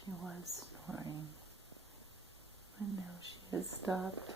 She was snoring, but now she has stopped.